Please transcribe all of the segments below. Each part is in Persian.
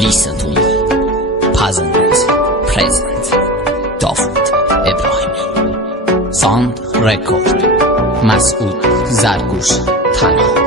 لیستون پزنت پرزنت داوود ابراهیمی ساند رکورد مسعود زرگوش تنها.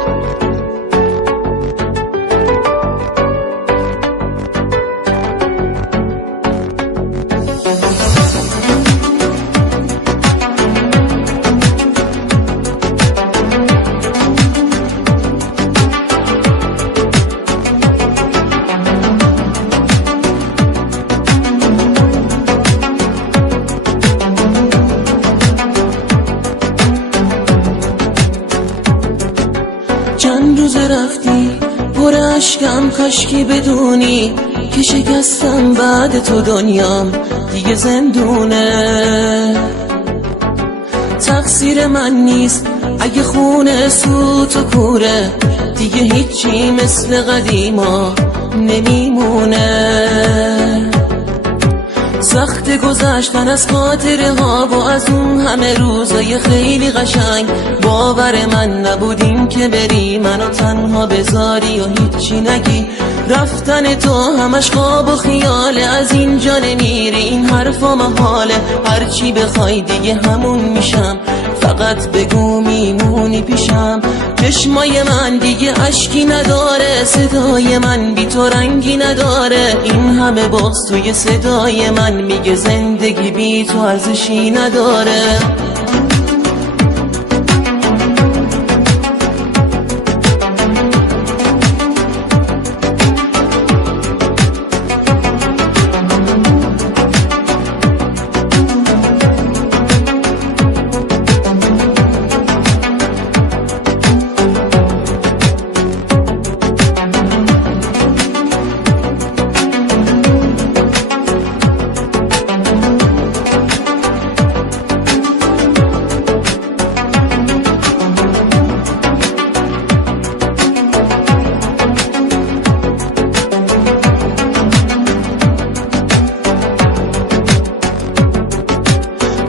چند روز رفتی پر اشکم، کاشکی بدونی که شکستم بعد تو دنیام دیگه زندونه. تقصیر من نیست اگه خونه سوت و کوره، دیگه هیچی مثل قدیما نمیمونه. سخت گذشتن از خاطره ها و از اون همه روزای خیلی قشنگ، باور من نبودیم که بری منو تنها بذاری و هیچی نگی. رفتن تو همش خواب و خیاله، از اینجا نمیری این حرفا محاله. هرچی بخوای دیگه همون میشم، فقط بگو میمونی پیشم. چشمای من دیگه اشکی نداره، صدای من بی تو رنگی نداره. این همه بغض توی صدای من میگه زندگی بی تو ارزشی نداره.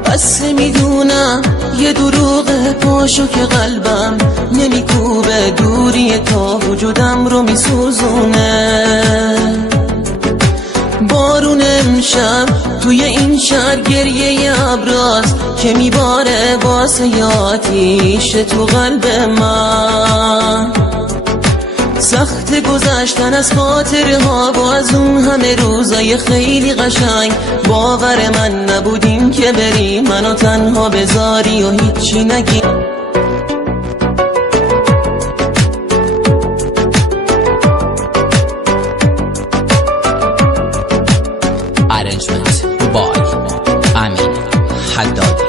بس میدونم یه دروغه، پاشو که قلبم نمیکوبه. دوری تو وجودم رو میسوزونه. بارون امشب توی این شهر گریه ابراز که میباره واسه آتیش تو قلب من. سخت گذشتن از خاطره ها و از اون همه روزای خیلی قشنگ، باور من نبودیم که بری منو تنها بذاری و هیچی نگی. Arrangement by امین حداد.